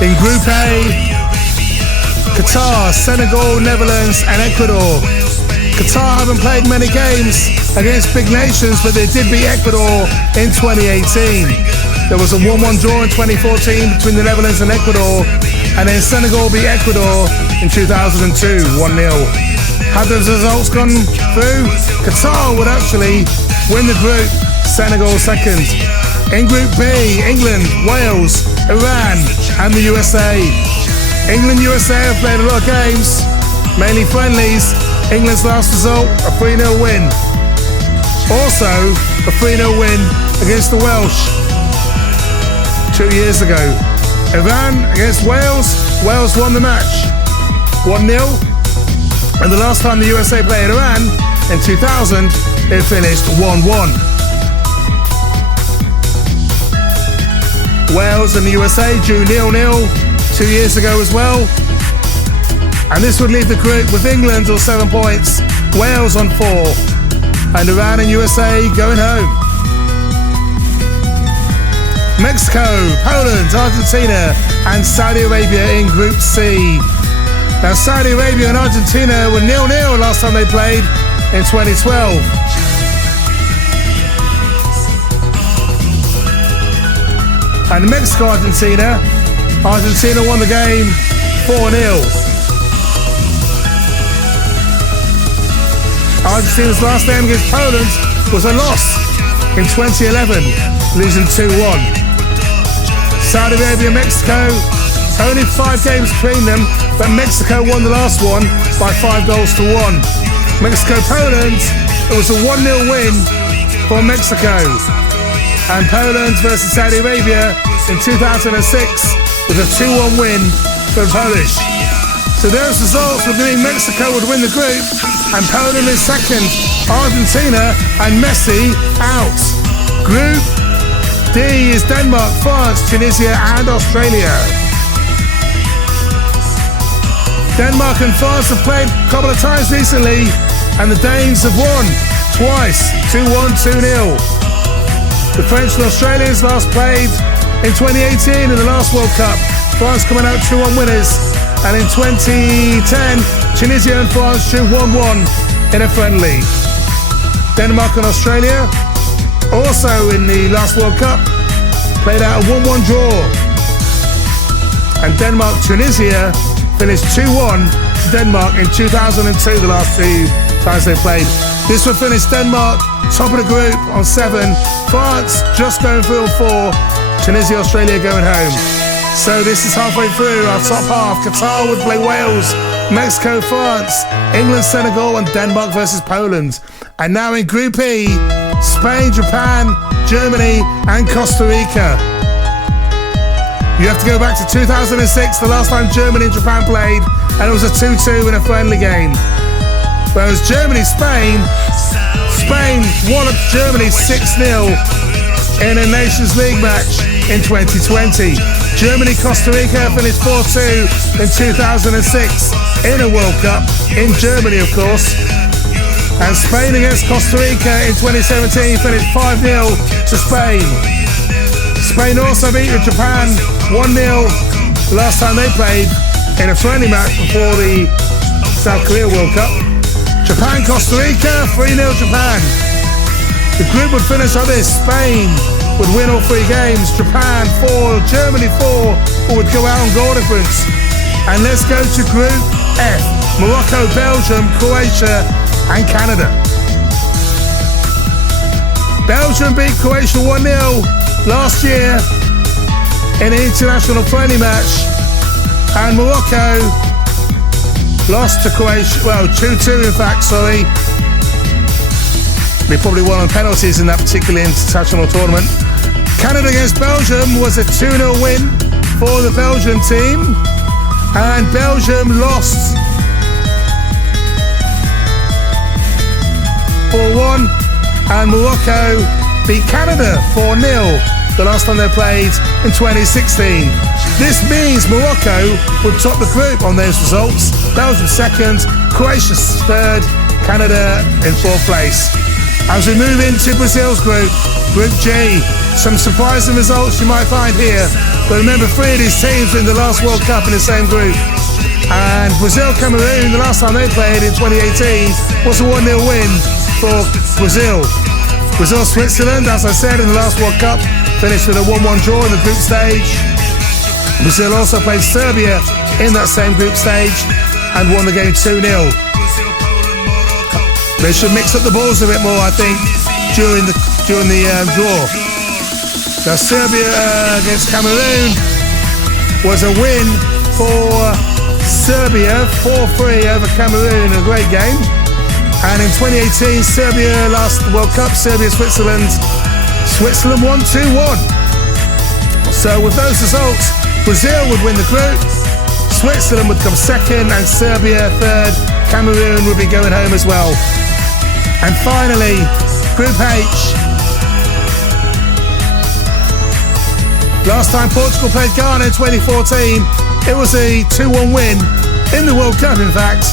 In Group A, Qatar, Senegal, Netherlands and Ecuador. Qatar haven't played many games against big nations, but they did beat Ecuador in 2018. There was a 1-1 draw in 2014 between the Netherlands and Ecuador, and then Senegal beat Ecuador in 2002, 1-0. Had those results gone through, Qatar would actually win the group, Senegal second. In Group B, England, Wales, Iran and the USA. England, USA have played a lot of games, mainly friendlies. England's last result, a 3-0 win. Also, a 3-0 win against the Welsh 2 years ago. Iran against Wales, Wales won the match 1-0. And the last time the USA played Iran, in 2000, it finished 1-1. Wales and the USA drew 0-0 2 years ago as well. And this would leave the group with England on 7 points, Wales on 4, and Iran and USA going home. Mexico, Poland, Argentina and Saudi Arabia in Group C. Now Saudi Arabia and Argentina were 0-0 last time they played in 2012. And Mexico, Argentina won the game 4-0. Argentina's last game against Poland was a loss in 2011, losing 2-1. Saudi Arabia, Mexico, only 5 games between them, but Mexico won the last one by 5-1. Mexico, Poland, it was a 1-0 win for Mexico. And Poland versus Saudi Arabia in 2006 was a 2-1 win for the Polish. So those results would mean Mexico would win the group and Poland is second, Argentina and Messi out. Group D is Denmark, France, Tunisia and Australia. Denmark and France have played a couple of times recently and the Danes have won twice, 2-1, 2-0. The French and Australians last played in 2018 in the last World Cup. France coming out 2-1 winners. And in 2010, Tunisia and France drew 1-1 in a friendly. Denmark and Australia, also in the last World Cup, played out a 1-1 draw. And Denmark-Tunisia finished 2-1 to Denmark in 2002, the last 2 times they played. This will finish Denmark top of the group on 7, France just going through on 4, Tunisia, Australia going home. So this is halfway through our top half. Qatar would play Wales, Mexico, France, England, Senegal and Denmark versus Poland. And now in Group E, Spain, Japan, Germany and Costa Rica. You have to go back to 2006, the last time Germany and Japan played, and it was a 2-2 in a friendly game. Whereas Germany-Spain, Spain walloped Germany 6-0 in a Nations League match in 2020. Germany-Costa Rica finished 4-2 in 2006 in a World Cup, in Germany of course. And Spain against Costa Rica in 2017 finished 5-0 to Spain. Spain also beat Japan 1-0 the last time they played in a friendly match before the South Korea World Cup. Japan-Costa Rica, 3-0 Japan. The group would finish like this. Spain would win all 3 games, Japan 4, Germany 4, or would go out on goal difference. And let's go to Group F. Morocco, Belgium, Croatia and Canada. Belgium beat Croatia 1-0 last year in an international friendly match, and Morocco lost to Croatia, well 2-2 in fact, sorry. They probably won on penalties in that particular international tournament. Canada against Belgium was a 2-0 win for the Belgian team, and Belgium lost 4-1, and Morocco beat Canada 4-0 the last time they played in 2016. This means Morocco would top the group on those results. Belgium second, Croatia third, Canada in 4th place. As we move into Brazil's group, Group G, some surprising results you might find here. But remember, 3 of these teams were in the last World Cup in the same group. And Brazil-Cameroon, the last time they played in 2018, was a 1-0 win for Brazil. Brazil-Switzerland, as I said, in the last World Cup, finished with a 1-1 draw in the group stage. Brazil also played Serbia in that same group stage and won the game 2-0. They should mix up the balls a bit more, I think, during the draw. Now, Serbia against Cameroon was a win for Serbia, 4-3 over Cameroon, a great game. And in 2018, Serbia last World Cup, Serbia-Switzerland. Switzerland won 2-1. So with those results, Brazil would win the group, Switzerland would come second, and Serbia third. Cameroon would be going home as well. And finally, Group H. Last time Portugal played Ghana in 2014, it was a 2-1 win in the World Cup, in fact,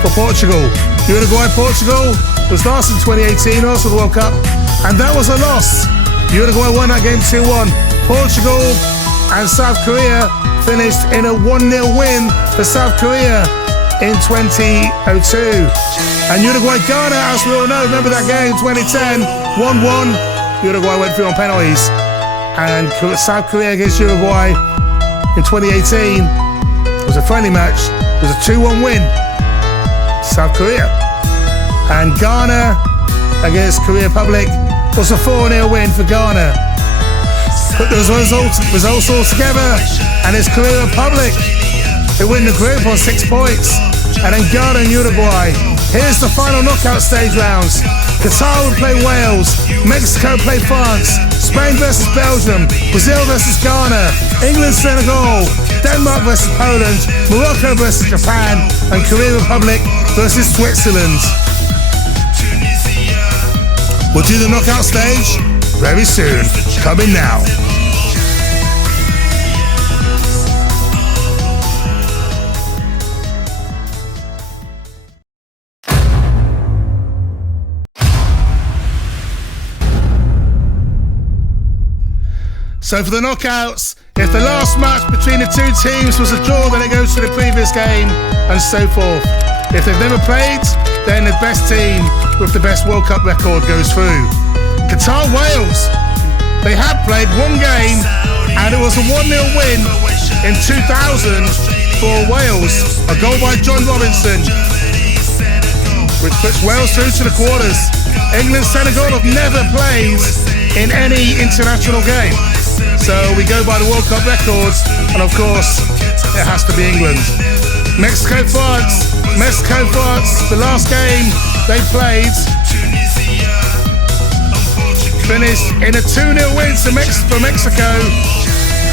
for Portugal. Uruguay-Portugal was last in 2018, also the World Cup, and that was a loss. Uruguay won that game 2-1. Portugal and South Korea finished in a 1-0 win for South Korea in 2002. And Uruguay-Ghana, as we all know, remember that game, 2010, 1-1. Uruguay went through on penalties. And South Korea against Uruguay in 2018 was a friendly match. It was a 2-1 win, South Korea. And Ghana against Korea Republic was a 4-0 win for Ghana. Put those results all together, and it's Korea Republic who win the group on 6 points. And then Ghana and Uruguay. Here's the final knockout stage rounds. Qatar would play Wales, Mexico play France, Spain versus Belgium, Brazil versus Ghana, England, Senegal, Denmark versus Poland, Morocco versus Japan, and Korea Republic versus Switzerland. We'll do the knockout stage very soon, coming now. So for the knockouts, if the last match between the two teams was a draw, then it goes to the previous game, and so forth. If they've never played, then the best team with the best World Cup record goes through. Qatar, Wales. They had played one game, and it was a 1-0 win in 2000 for Wales. A goal by John Robinson, which puts Wales through to the quarters. England, Senegal have never played in any international game. So we go by the World Cup records, and of course, it has to be England. Mexico, France, the last game they played finished in a 2-0 win for Mexico.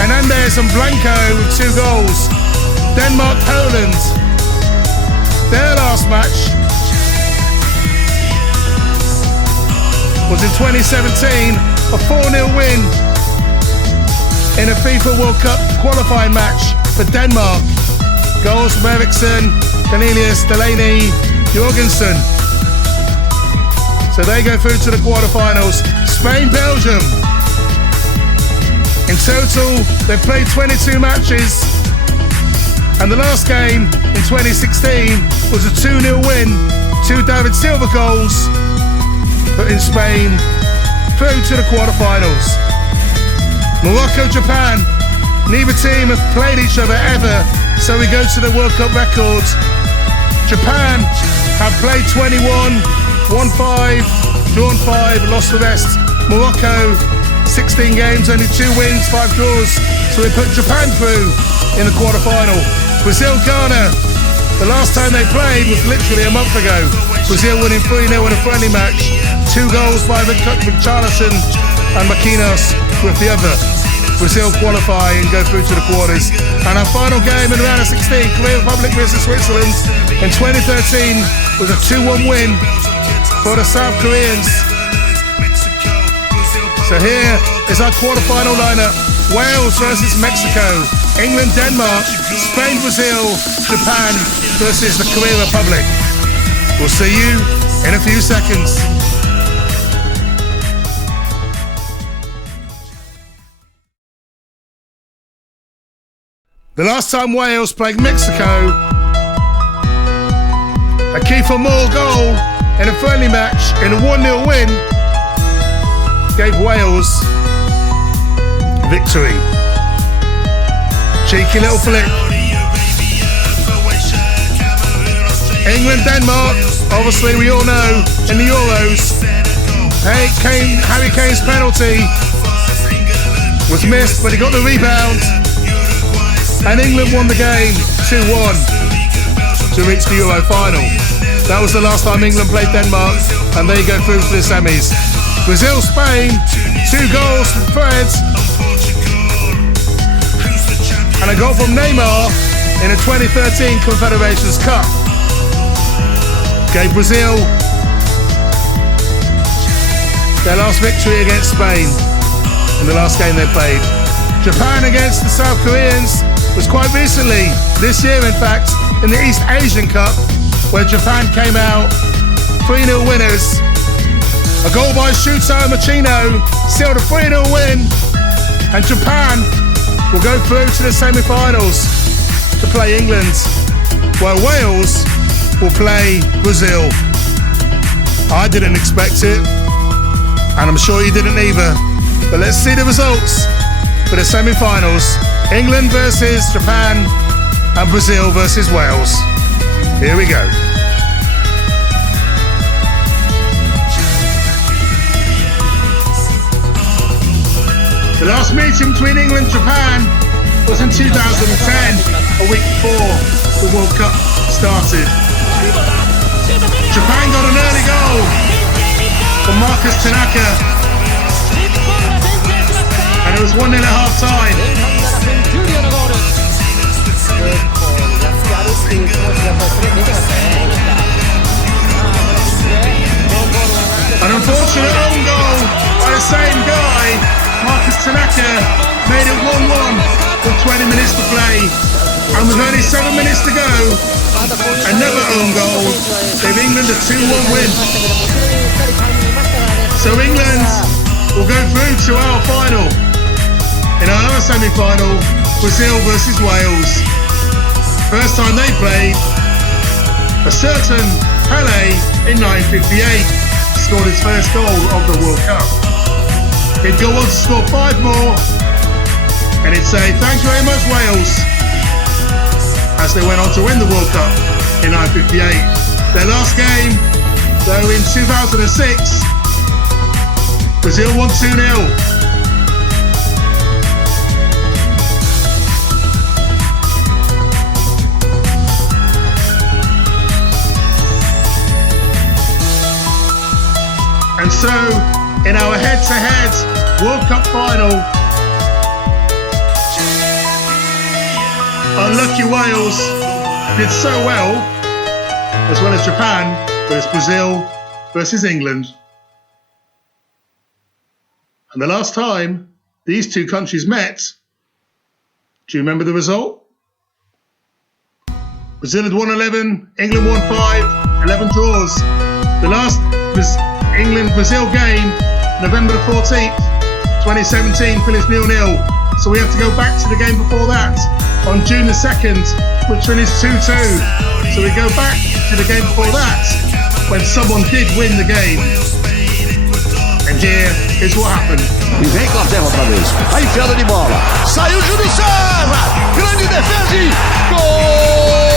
Hernandez and Blanco with 2 goals. Denmark, Poland, their last match was in 2017, a 4-0 win in a FIFA World Cup qualifying match for Denmark. Goals from Eriksson, Cornelius, Delaney, Jorgensen. So they go through to the quarterfinals. Spain, Belgium. In total, they've played 22 matches. And the last game in 2016 was a 2-0 win. 2 David Silva goals, putting Spain through to the quarterfinals. Morocco, Japan, neither team have played each other ever, so we go to the World Cup records. Japan have played 21, won 5, drawn 5, lost the rest. Morocco, 16 games, only 2 wins, 5 draws, so we put Japan through in the quarterfinal. Brazil, Ghana, the last time they played was literally a month ago. Brazil winning 3-0 in a friendly match, 2 goals by Richarlison and Marquinhos with the other. Brazil qualify and go through to the quarters. And our final game in the round of 16, Korea Republic versus Switzerland in 2013 was a 2-1 win for the South Koreans. So here is our quarterfinal lineup. Wales versus Mexico, England, Denmark, Spain, Brazil, Japan versus the Korea Republic. We'll see you in a few seconds. The last time Wales played Mexico, a Kiefer Moore goal in a friendly match in a 1-0 win gave Wales victory. Cheeky little flick. England, Denmark, obviously we all know in the Euros, Harry Kane's penalty was missed, but he got the rebound and England won the game 2-1 to reach the Euro final. That was the last time England played Denmark, and they go through to the semis. Brazil, Spain, 2 goals from Fred and a goal from Neymar in the 2013 Confederations Cup gave Brazil their last victory against Spain in the last game they played. Japan against the South Koreans was quite recently, this year in fact, in the East Asian Cup, where Japan came out 3-0 winners. A goal by Shuto Machino sealed a 3-0 win, and Japan will go through to the semi-finals to play England, while Wales will play Brazil. I didn't expect it, and I'm sure you didn't either. But let's see the results for the semi-finals. England versus Japan and Brazil versus Wales. Here we go. The last meeting between England and Japan was in 2010, a week before the World Cup started. Japan got an early goal from Marcus Tanaka, and it was 1-0 at half time. An unfortunate own goal by the same guy, Marcus Tanaka, made it 1-1 with 20 minutes to play, and with only 7 minutes to go, another own goal gave England a 2-1 win. So England will go through to our final. In our other semi-final, Brazil versus Wales. First time they played, a certain Pelé in 1958 scored his first goal of the World Cup. He'd go on to score 5 more, and he'd say, "Thanks very much, Wales," as they went on to win the World Cup in 1958. Their last game, though, in 2006, Brazil won 2-0. And so, in our head-to-head World Cup final, unlucky Wales did so well as Japan, but it's Brazil versus England. And the last time these two countries met, do you remember the result? Brazil had won 11, England won 5, 11 draws. The last England-Brazil game, November the 14th, 2017, finished 0-0. So we have to go back to the game before that, on June the 2nd, which finished 2-2. So we go back to the game before that, when someone did win the game. And here is what happened. E vem Inglaterra outra vez. A enfiada de bola. Saiu Júlio César. Grande defesa e gol!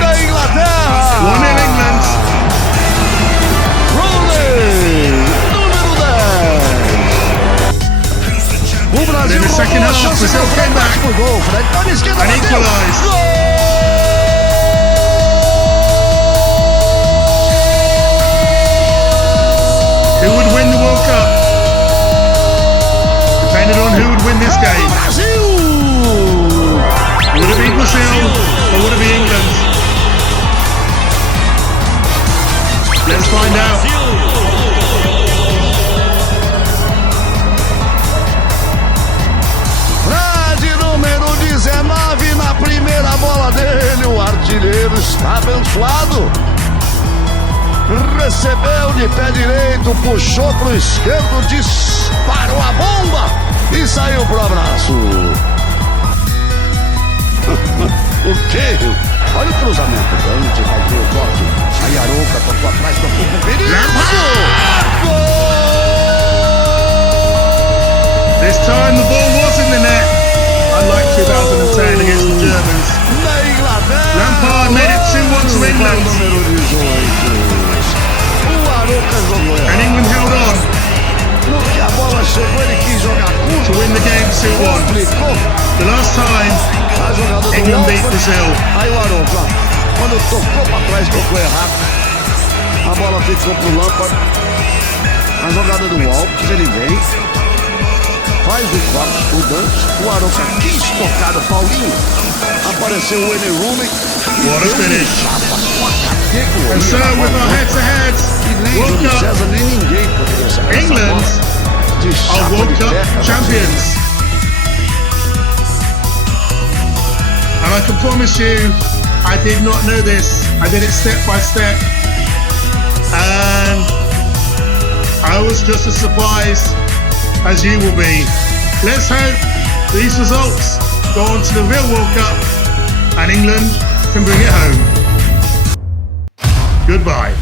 Da Inglaterra. 1-0 England. Rooney, número 10. O Brasil in the second half, Brazil came back pro gol. Fred tá na esquerda, and equalised. Gol! Who would win the World Cup? Depending on who would win this game. Would it be Brazil or would it be England? Let's find out. Fred, número 19, na primeira bola dele, o artilheiro está abençoado. recebeu de pé direito, puxou pro esquerdo, disparou a bomba e saiu pro abraço. O quê? Olha o cruzamento, Dante vai ter o toque. Aí Arouca tocou atrás, tocou pro perigo. Gol! This time the ball was in the net, unlike 2010 against the Germans. Na Inglaterra, Lampard made it 2-1 to England. Número 18. O Arouca jogou errado. And England held on No que a bola chegou, ele quis jogar curto. to win the game 2-1. Complicou. The last time A jogada do England beat Watford. Brazil. Aí o Arouca, quando tocou pra trás, tocou errado. A bola ficou pro Lampard. A jogada do Walker, ele vem. Faz o corte, o Dante. O Arouca quis tocar o Paulinho. Apareceu o Wayne Rooney. What a finish. And so Categoria. with our head-to-heads E nem World Júlio Cup, César, nem ninguém poderia saber essa England bola. De are chapa World de Cup terra. champions. And I can promise you, I did not know this. I did it step by step. And I was just as surprised as you will be. Let's hope these results go on to the real World Cup and England can bring it home. Goodbye.